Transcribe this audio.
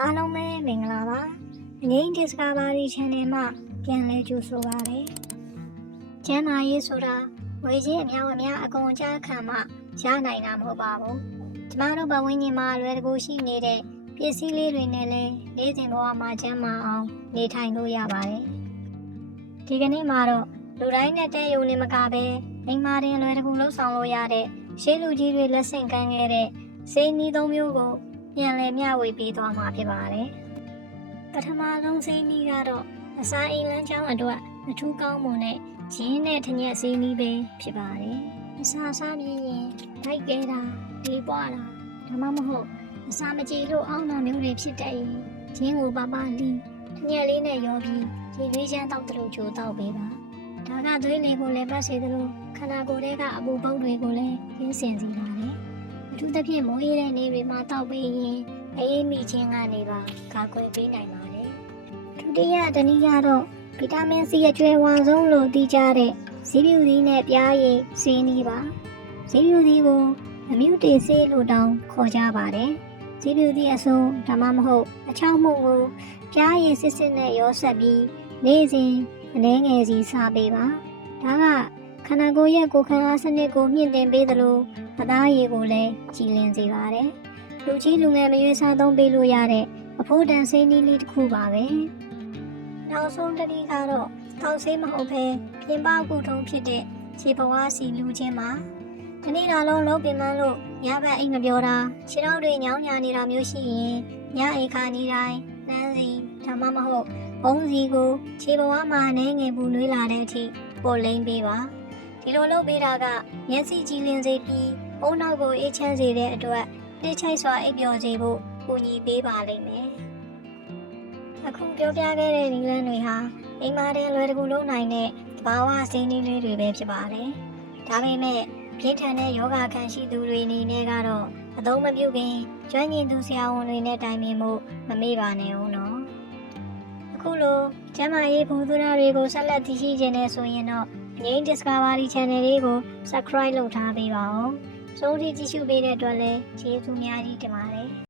အားလုံးပဲမင်္ဂလာပါငိမ့် Discovery Channel မှာပြန်လဲကြိုဆိုပါရစေကျမ်းမာရေးဆိုတာငွေကြေးအများအများအကုန်အကျခံမှရနိုင်တာမဟုတ်ပါဘူးကျမတို့ဘဝဝင်ကြီးမှာလွယ်တကူရှိနေတဲ့ပစ္စည်းလေးတွေနဲ့လည်းနေ့စဉ်ဘဝမှာကျန်းမာအောင်နေထိုင်လို့ရပါတယ်ဒီကနေ့မှာတော့လူတိုင်းနဲ့တဲ့ယုံနေမကပဲအိမ်မှာတင်လွယ်တကူလှုပ်ဆောင်လို့ရတဲ့ရှေးလူကြီးတွေလက်ဆင့်ကမ်းခဲ့တဲ့စိတ်နီးသုံးမျိုးကိုပြန်လည်မျှဝေပေးသွားမှာဖြစ်ပါတယ်ပထမဆုံးစိတ်နီးကတော့အစာအိမ်လမ်းကြောင်းအတွက်အထူးကောင်းမွန်တဲ့ဂျင်းနဲ့ထညက်စိတ်နီးပဲဖြစ်ပါတယ်အစာစားပြီးရင်ဒိုက်ကဲတာဒီပွားတာဒါမှမဟုတ်အစာမကြေလို့အောင်းတာမျိုးတွေဖြစ်တဲ့ရင်ဂျင်းကိုပပလီထညက်လေးနဲ့ရောပြီးရေလေးချမ်းတောက်တယ်လို့ကြိုတောက်ပေးပါဒါကသွေးလေးကိုလည်းပတ်စေတယ်လို့ခန္ဓာကိုယ်ထဲကအပူပုတ်တွေကိုလည်းရင်းစင်စေပါတယ်အထူးသဖြင့်မိုးရေတဲ့နေ့တွေမှာတောက်ပေးရင်အေးမိခြင်းကနေပါကာကွယ်ပေးနိုင်ပါတယ်ဒုတိယတနည်းကတော့ဗီတာမင်စီအကျွဲဝါဆုံးလို့သိကြတဲ့ဇီးဖြူသီးနဲ့ပြားရည်ဆေးနီးပါဇီးဖြူသီးကိုအမြူတေဆေးလို့တောင်ခေါ်ကြပါတယ်ဇီးဖြူသီးအစုံဒါမှမဟုတ်အချောင်းမှုကိုပြားရည်စစ်စစ်နဲ့ရောဆက်ပြီးနေ့စဉ်အနည်းငယ်စီစားပေးပါဒါကခန္ဓာကိုယ်ရဲ့ကိုယ်ခံအားစနစ်ကိုမြင့်တင်ပေးသလိုအသားရည်ကိုလည်းကြည်လင်စေပါတယ်လူကြီးလူငယ်မရွေးစားသုံးပေးလို့ရတဲ့အဖို့တန်စိမ်းနီးလေးတစ်ခုပါပဲနောက်ဆုံးတစ်နည်းကတော့တောက်ဆေးမဟုတ်ဘဲပြင်ပကူထုံးဖြစ်တဲ့ခြေပွားစီလူချင်းမှာဒီနေ့တော့လုံးပင်မလို့ညဘက်အိမ်မပြောတာခြေထောက်တွေညောင်းညာနေတာမျိုးရှိရင်ညအိမ်ခါနေတိုင်းနှမ်းစီဒါမှမဟုတ်ဘုံစီကိုခြေပွားမှာအနေငယ်ပူနွေးလာတဲ့အထိပို့လိမ့်ပေးပါဒီလိုလုပ်ပေးတာကမျက်စိကြည်လင်စေပြီးဘုံနောက်ကိုအေးချမ်းစေတဲ့အတွက်တိတ်ချိုက်စွာအိပ်ပျော်စေဖို့ကူညီပေးပါလိမ့်မယ်အခုပြောပြခဲ့တဲ့နည်းလမ်းတွေဟာအိမ်မှာတင်လွယ်တကူလုပ်နိုင်တဲ့သဘာဝဆေးနည်းလေးတွေပဲဖြစ်ပါတယ်ဒါပေမဲ့ပြင်းထန်တဲ့ယောဂခံရှိသူတွေအနေနဲ့ကတော့အသုံးမပြုခင်ကျွမ်းကျင်သူဆရာဝန်တွေနဲ့တိုင်ပင်မှုမမေ့ပါနဲ့ဦးနော်အခုလိုကျန်းမာရေးဘုသူနာတွေကိုဆက်လက်သိရှိခြင်းနဲ့ဆိုရင်တော့ငိမ့် Discovery Channel လေးကို Subscribe လုပ်ထားပေးပါဦးဆုံးဖြတ်ကြည့်ရှုပေးတဲ့အတွက်လည်းကျေးဇူးများကြီးတင်ပါတယ်